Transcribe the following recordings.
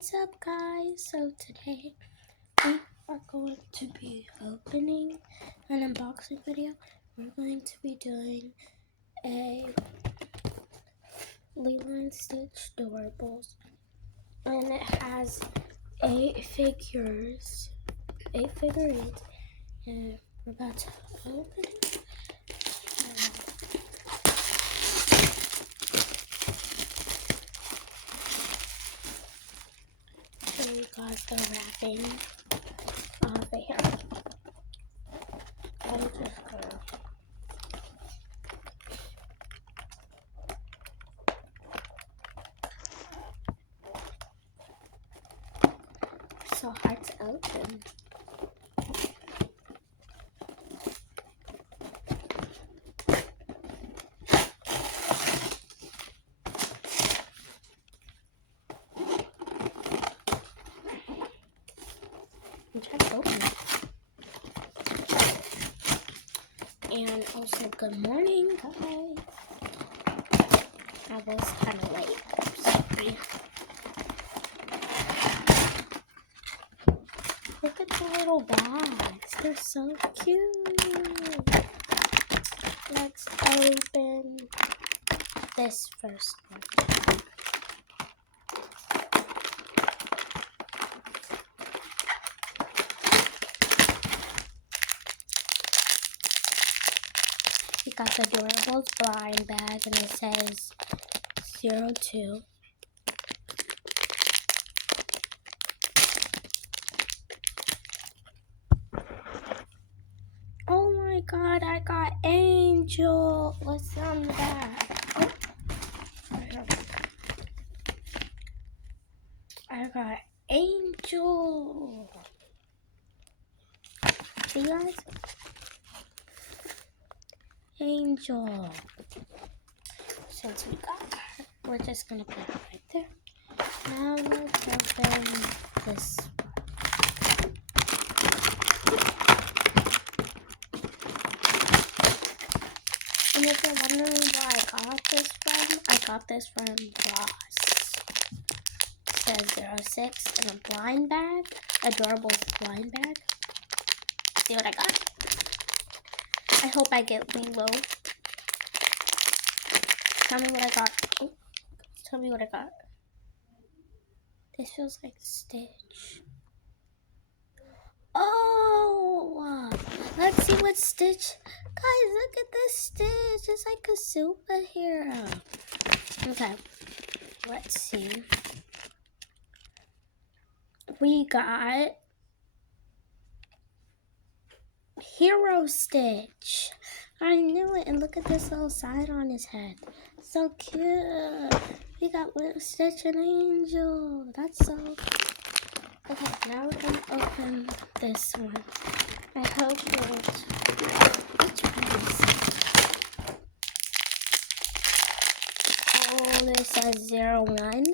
What's up, guys? So today we are going to be opening an unboxing video. We're going to be doing a Lilo & Stitch Dorables, and it has 8 figurines, and we're about to open it. So we got the wrapping over here. I'm just gonna so hard to open. I'm trying to open it. And also, good morning, guys. I was kind of late. Sorry. Look at the little bags. They're so cute. Let's open this first one. We got the dorrables blind bag, and it says 02. Oh my god, I got Angel. What's on the back? Oh. I got Angel. See, guys? Angel. Since we got her, we're just gonna put it right there. Now let's open this one. And if you're wondering where I got this from Ross. It says 06 and a blind bag, adorable blind bag. See what I got? I hope I get Lilo. Tell me what I got. Oh, tell me what I got. This feels like Stitch. Oh, let's see what Stitch. Guys, look at this Stitch. It's like a superhero. Okay, let's see. We got Hero Stitch. I knew it. And look at this little sign on his head. So cute. We got Little Stitch and Angel. That's so cute. Okay, now we're going to open this one. I hope it. Which one is it? Oh, this says 01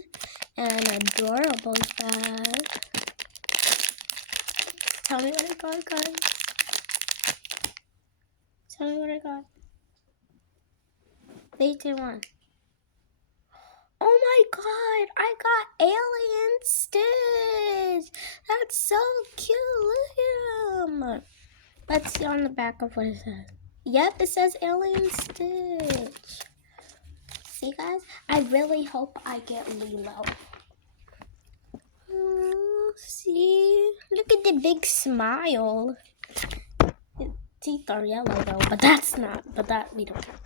and adorable bag. Tell me what I got, guys. Tell me what I got. 3, 2, 1. Oh my god, I got Alien Stitch. That's so cute. Look at him. Let's see on the back of what it says. Yep, it says Alien Stitch. See, guys? I really hope I get Lilo. See? Look at the big smile. His teeth are yellow though, but that's not. But that we don't care.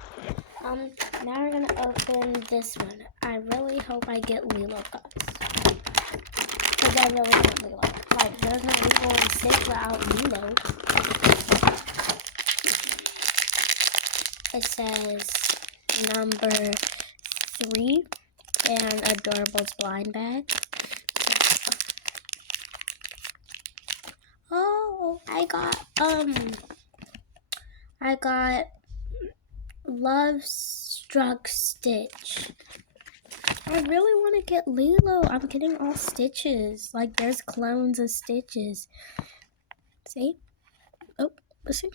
Now we're gonna open this one. I really hope I get Lilo, guys. Because I really want Lilo. Like, there's no Lilo and Stitch without Lilo. It says number 3 and Adorable's blind bag. Oh, I got Love Struck Stitch. I really want to get Lilo. I'm getting all Stitches. Like, there's clones of Stitches. See? Oh, let's see.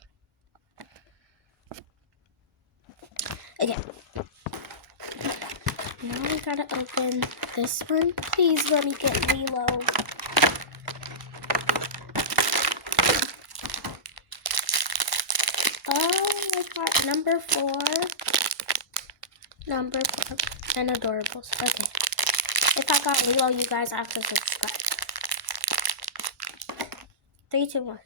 Okay. Now we gotta open this one. Please let me get Lilo. Oh, I got number 4. Number 4. And adorables. Okay. If I got Lilo, you guys have to subscribe. 3, 2, 1.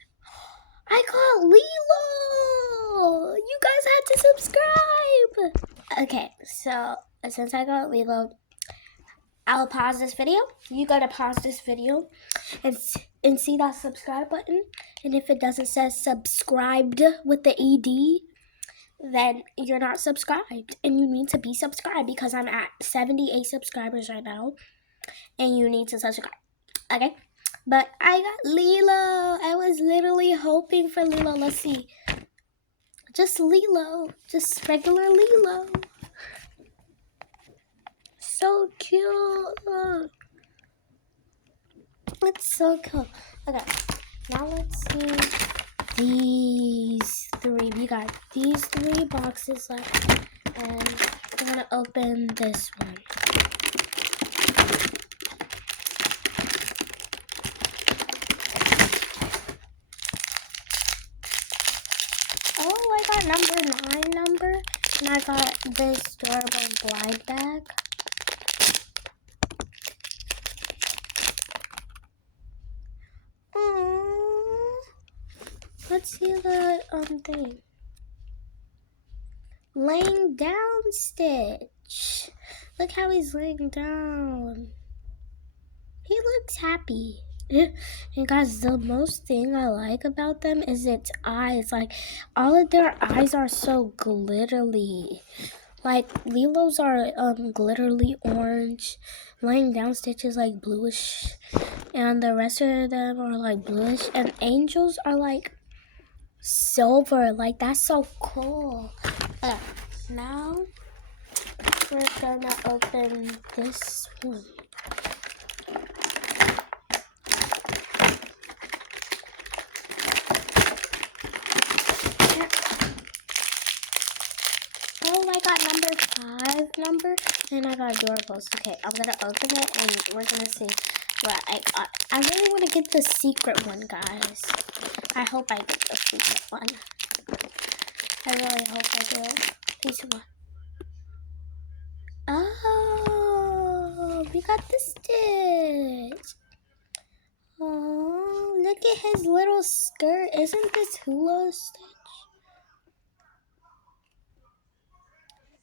I got Lilo! You guys had to subscribe! Okay, so since I got Lilo, I'll pause this video. You gotta pause this video and see that subscribe button. And if it doesn't say subscribed with the ED, then you're not subscribed. And you need to be subscribed because I'm at 78 subscribers right now. And you need to subscribe. Okay? But I got Lilo. I was literally hoping for Lilo. Let's see. Just Lilo. Just regular Lilo. So cute. It's so cool. Okay. Now let's see these 3. We got these 3 boxes left. And I'm going to open this one. Oh, I got number 9 and I got this adorable glide bag. Aww. Let's see the thing. Laying down Stitch. Look how he's laying down. He looks happy. And guys, the most thing I like about them is its eyes. Like, all of their eyes are so glittery. Like, Lilo's are glittery orange. Laying down Stitch is like bluish. And the rest of them are like bluish. And Angels are like silver. Like, that's so cool. Now, we're gonna open this one. Oh, I got number 5 and I got adorables. Okay, I'm gonna open it and we're gonna see what I got. I really want to get the secret one, guys. I hope I get the secret one. I really hope I do. 3, 2, 1. Oh, we got the Stitch. Oh, look at his little skirt. Isn't this Hula Stitch?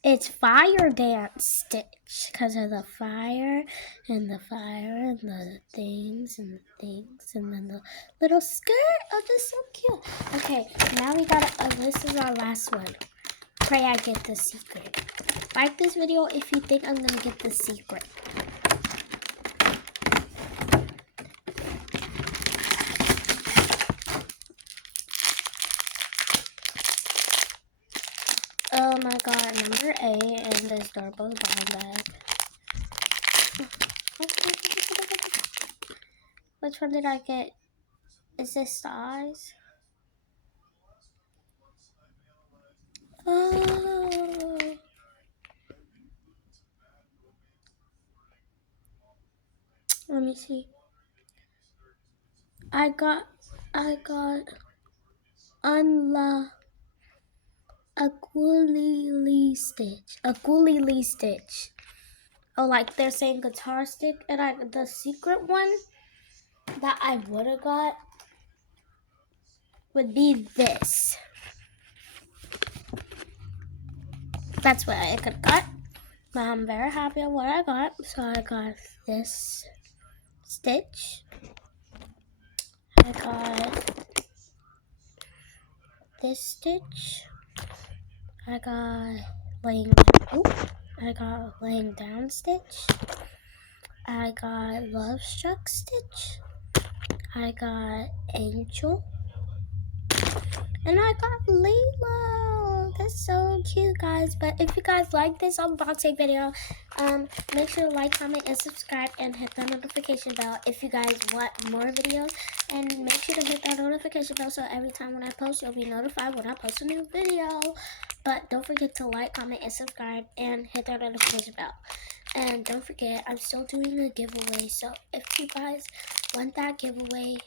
It's Fire Dance Stitch because of the fire and the things and then the little skirt. Oh, that's so cute. Okay, now we got this is our last one. Pray I get the secret. Like this video if you think I'm gonna get the secret. Oh my god, number 8 and this adorable ball bag. Which one did I get? Is this the eyes? Oh. Let me see. I got Unla ukulele stitch. Ukulele stitch. Oh, like they're saying guitar stick, and the secret one that I would have got would be this. That's what I could have got. But I'm very happy with what I got. So I got this stitch. I got this stitch. I got laying down stitch. I got love struck stitch. I got Angel. And I got Lilo. That's so cute, guys. But if you guys like this unboxing video, make sure to like, comment, and subscribe, and hit the notification bell if you guys want more videos. And make sure to hit that notification bell so every time when I post, you'll be notified when I post a new video. But don't forget to like, comment, and subscribe, and hit that notification bell. And don't forget, I'm still doing a giveaway. So if you guys want that giveaway,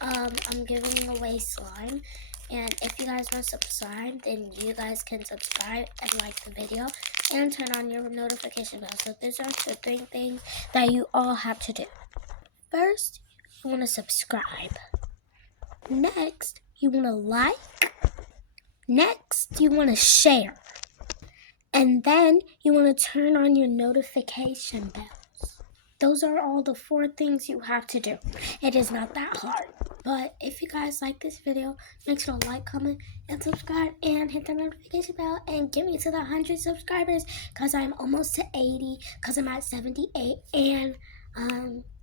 I'm giving away slime. And if you guys want to subscribe, then you guys can subscribe and like the video and turn on your notification bell. So these are the 3 things that you all have to do. First, you want to subscribe. Next, you want to like. Next, you want to share. And then you want to turn on your notification bells. Those are all the 4 things you have to do. It is not that hard. But if you guys like this video, make sure to like, comment, and subscribe, and hit the notification bell, and get me to the 100 subscribers, because I'm almost to 80, because I'm at 78, and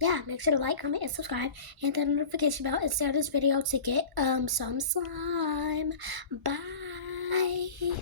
yeah, make sure to like, comment, and subscribe, and hit the notification bell, and share this video to get some slime. Bye!